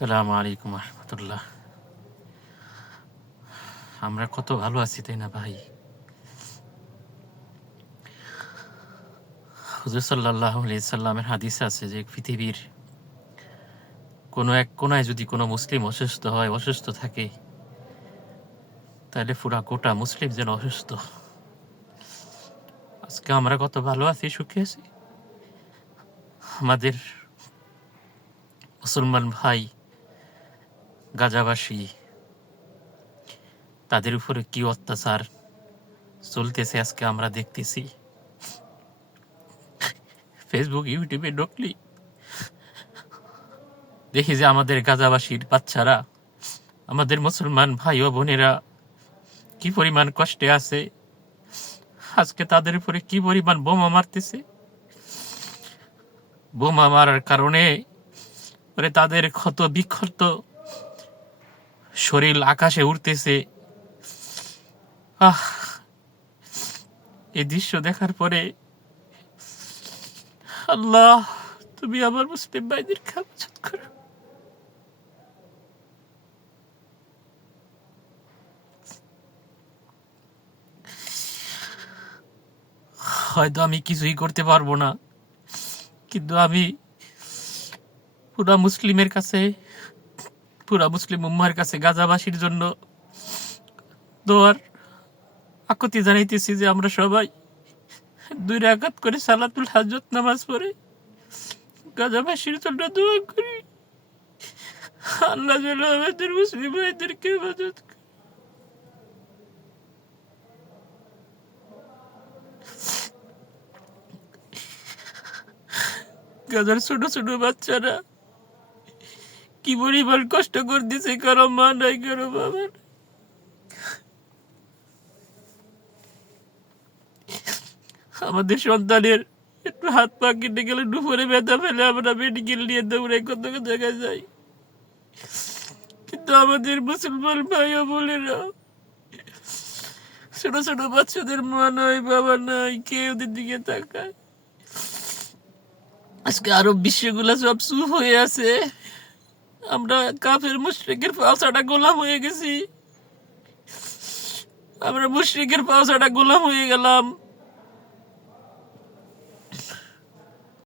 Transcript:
আসসালামু আলাইকুম রহমতুল্লাহ। আমরা কত ভালো আছি তাই না ভাই? হুজুর সাল্লাল্লাহু আলাইহি সাল্লামের হাদিসে আছে যে পৃথিবীর কোনো এক কোনায় যদি কোনো মুসলিম অসুস্থ থাকে, তাহলে পুরা গোটা মুসলিম যেন অসুস্থ। আজকে আমরা কত ভালো আছি, সুখে আছি। আমাদের মুসলমান ভাই গাজাবাসী, তাদের উপরে কি অত্যাচার চলতেছে আজকে আমরা দেখতেছি। ফেসবুক, ইউটিউবে ঢুকলি দেখি যে আমাদের গাজাবাসীর বাচ্চারা, আমাদের মুসলমান ভাই ও বোনেরা কি পরিমাণ কষ্টে আছে। আজকে তাদের উপরে কি পরিমাণ বোমা মারতেছে। বোমা মারার কারণে তাদের ক্ষত বিক্ষত শরীর আকাশে উঠতেছে। এই দৃশ্য দেখার পরে আল্লাহ, তুমি আমার মুসলিম ভাইদের হেফাজত করো। হয়তো আমি কিছুই করতে পারবো না, কিন্তু আমি পুরা মুসলিম উম্মার কাছে গাজাবাসীর জন্য দোয়ার আকুতি জানাইতেছি যে আমরা সবাই 2 রাকাত করে সালাতুল হাজত নামাজ পড়ে গাজাবাসীর জন্য দোয়া করি। আল্লাহ যেন আমাদের মুসলিম ভাইদেরকে হেফাজত করে। গাজার ছোট ছোট বাচ্চারা কি পরিমাণ কষ্ট করতেছে, কারো মা নাই, কারো বাবা নাই। আমাদের সন্তানের একটু হাত পা কেটে গেলে দুপুরে ব্যথা ফেলে আমরা মেডিকেল নিয়ে দৌড়ে কত জায়গায় যাই, কিন্তু আমাদের মুসলমান ভাই ও বোনেরা, ছোট ছোট বাচ্চাদের মা নাই, বাবা নাই, কে ওদের দিকে তাকায়? আজকে আরব বিশ্বগুলা সব চুপ হয়ে আছে। আমরা কাফের মুশরিকের পাওছাটা গোলাম হয়ে গেছি। আমরা মুশরিকের পাওছাটা গোলাম হয়ে গেলাম।